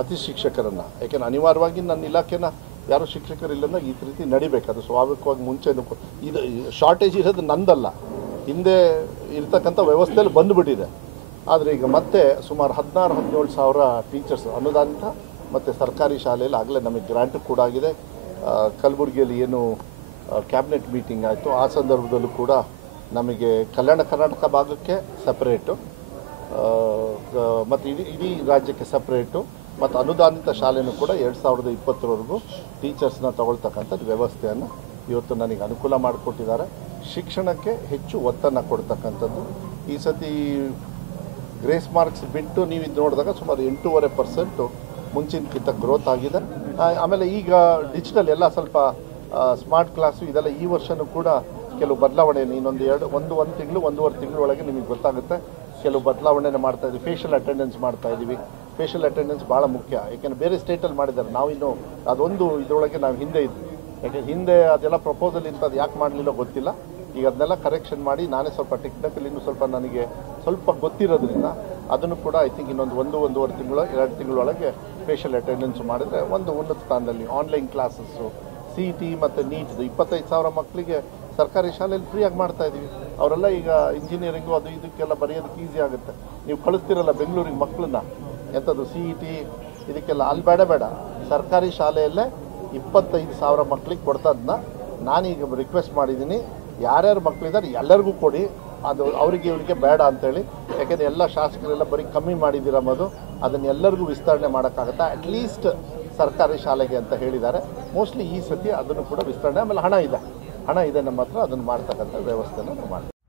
ಅತಿ ಶಿಕ್ಷಕರನ್ನು, ಯಾಕೆಂದರೆ ಅನಿವಾರ್ಯವಾಗಿ ನನ್ನ ಇಲಾಖೆನ ಯಾರು ಶಿಕ್ಷಕರಿಲ್ಲ ಈ ರೀತಿ ನಡಿಬೇಕು. ಅದು ಸ್ವಾಭಾವಿಕವಾಗಿ ಮುಂಚೆನೂ ಇದು ಶಾರ್ಟೇಜ್ ಇರೋದು ನಂದಲ್ಲ, ಹಿಂದೆ ಇರ್ತಕ್ಕಂಥ ವ್ಯವಸ್ಥೆಯಲ್ಲಿ ಬಂದುಬಿಟ್ಟಿದೆ. ಆದರೆ ಈಗ ಮತ್ತೆ ಸುಮಾರು 16-17 ಸಾವಿರ ಟೀಚರ್ಸ್ ಅನುದಾನಿತ ಮತ್ತು ಸರ್ಕಾರಿ ಶಾಲೆಯಲ್ಲಿ ಆಗಲೇ ನಮಗೆ ಗ್ರಾಂಟ್ ಕೂಡ ಆಗಿದೆ. ಕಲಬುರಗಿಯಲ್ಲಿ ಏನು ಕ್ಯಾಬಿನೆಟ್ ಮೀಟಿಂಗ್ ಆಯಿತು, ಆ ಸಂದರ್ಭದಲ್ಲೂ ಕೂಡ ನಮಗೆ ಕಲ್ಯಾಣ ಕರ್ನಾಟಕ ಭಾಗಕ್ಕೆ ಸಪ್ರೇಟು ಮತ್ತು ಇಡೀ ರಾಜ್ಯಕ್ಕೆ ಸಪ್ರೇಟು ಮತ್ತು ಅನುದಾನಿತ ಶಾಲೆನೂ ಕೂಡ 2020ವರೆಗೂ ಟೀಚರ್ಸ್ನ ತಗೊಳ್ತಕ್ಕಂಥದ್ದು ವ್ಯವಸ್ಥೆಯನ್ನು ಇವತ್ತು ನನಗೆ ಅನುಕೂಲ ಮಾಡಿಕೊಟ್ಟಿದ್ದಾರೆ. ಶಿಕ್ಷಣಕ್ಕೆ ಹೆಚ್ಚು ಒತ್ತನ್ನು ಕೊಡ್ತಕ್ಕಂಥದ್ದು. ಈ ಸತಿ ಗ್ರೇಸ್ ಮಾರ್ಕ್ಸ್ ಬಿಟ್ಟು ನೀವು ಇದು ನೋಡಿದಾಗ ಸುಮಾರು 8.5% ಮುಂಚಿನಕ್ಕಿಂತ ಗ್ರೋತ್ ಆಗಿದೆ. ಆಮೇಲೆ ಈಗ ಡಿಜಿಟಲ್ ಎಲ್ಲ ಸ್ವಲ್ಪ ಸ್ಮಾರ್ಟ್ ಕ್ಲಾಸು ಇದೆಲ್ಲ ಈ ವರ್ಷವೂ ಕೂಡ ಕೆಲವು ಬದಲಾವಣೆ ಇನ್ನೊಂದು ಒಂದು ತಿಂಗಳು 1.5 ತಿಂಗಳೊಳಗೆ ನಿಮಗೆ ಗೊತ್ತಾಗುತ್ತೆ. ಕೆಲವು ಬದಲಾವಣೆನ ಮಾಡ್ತಾಯಿದ್ದೀವಿ. ಫೇಶಿಯಲ್ ಅಟೆಂಡೆನ್ಸ್ ಮಾಡ್ತಾಯಿದ್ದೀವಿ. ಫೇಶಿಯಲ್ ಅಟೆಂಡೆನ್ಸ್ ಭಾಳ ಮುಖ್ಯ, ಯಾಕೆಂದರೆ ಬೇರೆ ಸ್ಟೇಟಲ್ಲಿ ಮಾಡಿದ್ದಾರೆ, ನಾವಿನ್ನು ಅದೊಂದು ಇದರೊಳಗೆ ನಾವು ಹಿಂದೆ ಇದ್ವಿ. ಯಾಕೆ ಹಿಂದೆ ಅದೆಲ್ಲ ಪ್ರಪೋಸಲ್ ಇಂಥದ್ದು ಯಾಕೆ ಮಾಡಲಿಲ್ಲ ಗೊತ್ತಿಲ್ಲ. ಈಗ ಅದನ್ನೆಲ್ಲ ಕರೆಕ್ಷನ್ ಮಾಡಿ ನಾನೇ ಸ್ವಲ್ಪ ಟೆಕ್ನಿಕಲ್ ಇನ್ನೂ ಸ್ವಲ್ಪ ನನಗೆ ಸ್ವಲ್ಪ ಗೊತ್ತಿರೋದ್ರಿಂದ ಅದನ್ನು ಕೂಡ ಐ ಥಿಂಕ್ ಇನ್ನೊಂದು 1.5 ತಿಂಗಳು 2 ತಿಂಗಳೊಳಗೆ ಫೇಶಿಯಲ್ ಅಟೆಂಡೆನ್ಸ್ ಮಾಡಿದರೆ ಒಂದು ಉನ್ನತ ಸ್ಥಾನದಲ್ಲಿ ಆನ್ಲೈನ್ ಕ್ಲಾಸಸ್ಸು CET ಮತ್ತು NEET 25,000 ಮಕ್ಕಳಿಗೆ ಸರ್ಕಾರಿ ಶಾಲೆಯಲ್ಲಿ ಫ್ರೀಯಾಗಿ ಮಾಡ್ತಾಯಿದ್ದೀವಿ. ಅವರೆಲ್ಲ ಈಗ ಇಂಜಿನಿಯರಿಂಗು ಅದು ಇದಕ್ಕೆಲ್ಲ ಬರೆಯೋದಕ್ಕೆ ಈಸಿ ಆಗುತ್ತೆ. ನೀವು ಕಳಿಸ್ತಿರಲ್ಲ ಬೆಂಗಳೂರಿಗೆ ಮಕ್ಕಳನ್ನ ಎಂಥದ್ದು CET ಇದಕ್ಕೆಲ್ಲ ಅಲ್ಲಿ ಬೇಡ ಸರ್ಕಾರಿ ಶಾಲೆಯಲ್ಲೇ 25,000 ಮಕ್ಕಳಿಗೆ ಕೊಡ್ತದನ್ನ ನಾನೀಗ ರಿಕ್ವೆಸ್ಟ್ ಮಾಡಿದ್ದೀನಿ. ಯಾರ್ಯಾರು ಮಕ್ಕಳಿದ್ದಾರೆ ಎಲ್ಲರಿಗೂ ಕೊಡಿ, ಅದು ಇವರಿಗೆ ಬೇಡ ಅಂತೇಳಿ. ಯಾಕೆಂದರೆ ಎಲ್ಲ ಶಾಸಕರೆಲ್ಲ ಬರೀ ಕಮ್ಮಿ ಮಾಡಿದ್ದೀರಮ್ಮದು, ಅದನ್ನೆಲ್ಲರಿಗೂ ವಿಸ್ತರಣೆ ಮಾಡೋಕ್ಕಾಗತ್ತಾ ಅಟ್ಲೀಸ್ಟ್ ಸರ್ಕಾರಿ ಶಾಲೆಗೆ ಅಂತ ಹೇಳಿದ್ದಾರೆ. ಮೋಸ್ಟ್ಲಿ ಈ ಸತಿ ಅದನ್ನು ಕೂಡ ವಿಸ್ತರಣೆ, ಆಮೇಲೆ ಹಣ ಇದೆ ನಮ್ಮ ಹತ್ರ, ಅದನ್ನು ಮಾಡ್ತಕ್ಕಂಥ ವ್ಯವಸ್ಥೆನ ನಾವು ಮಾಡ್ತೀವಿ.